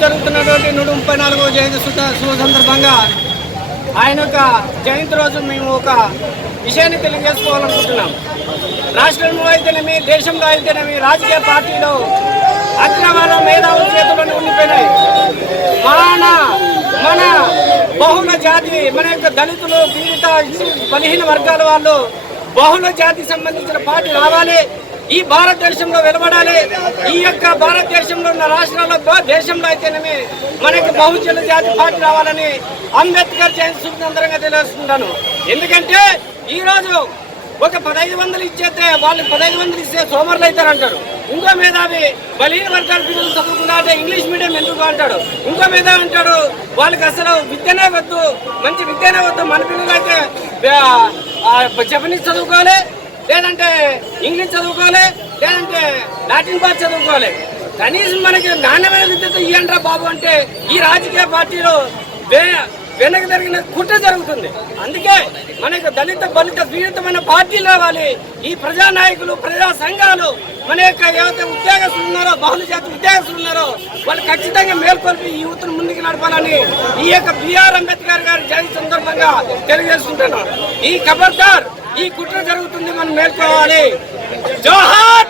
జరుగుతున్నటువంటి నూట ముప్పై నాలుగవ జయంతి శుభ- సందర్భంగా ఆయన యొక్క జయంతి రోజు మేము ఒక విషయాన్ని తెలియజేసుకోవాలనుకుంటున్నాం. రాష్ట్రంలో అయితేనేమి దేశంలో అయితేనేమి రాజకీయ పార్టీలో అక్రమాల మేధావుల చేతులను ఉండిపోయినాయి. మన మన బహుళ జాతి మన యొక్క దళితులు పీడిత బలహీన వర్గాల వాళ్ళు బహుళ జాతికి సంబంధించిన పార్టీ రావాలి. ఈ భారతదేశంలో వెలువడాలి. ఈ యొక్క భారతదేశంలో ఉన్న రాష్ట్రాల్లో దేశంలో అయితేనేమి మనకి బహుజన జాతి పార్టీ రావాలని అంబేద్కర్ జయంతి శుభందరంగా తెలియజేస్తున్నాను. ఎందుకంటే ఈరోజు ఒక పదహైదు వందలు ఇచ్చేస్తే వాళ్ళు పదహైదు వందలు ఇస్తే సోమరులు అవుతారంటారు. ఇంకో మేధావి బలహీన వర్గాల పిల్లలు చదువుకున్నా అంటే ఇంగ్లీష్ మీడియం ఎందుకు అంటాడు? ఇంకో మేధావి అంటాడు వాళ్ళకి అసలు విద్యనే వద్దు మంచి విద్యనే వద్దు మన పిల్లలు అయితే జపనీస్ చదువుకోవాలి లేదంటే ఇంగ్లీష్ చదువుకోవాలి లేదంటే లాటిన్ భాష చదువుకోవాలి. కనీసం మనకి నాణ్యమైన విద్యతో ఇయ్యండ్రా బాబు అంటే ఈ రాజకీయ పార్టీలో వెనక జరిగిన కుట్ర జరుగుతుంది. అందుకే మనకు దళిత బలిత పీడితమైన పార్టీలు రావాలి ఈ ప్రజా నాయకులు ప్రజా సంఘాలు మన యొక్క ఏవైతే ఉద్యోగస్తులు ఉన్నారో బహుళ జాతి ఉద్యోగస్తులు ఉన్నారో వాళ్ళు ఖచ్చితంగా మేల్కొల్పి ఈ యువతను ముందుకు నడపాలని ఈ యొక్క బిఆర్ అంబేద్కర్ గారి జయంతి సందర్భంగా తెలియజేస్తుంటున్నారు ఈ ఖబర్దార్ ఈ కుట్ర జరుగుతుంది మనం మేల్కోవాలి. జోహార్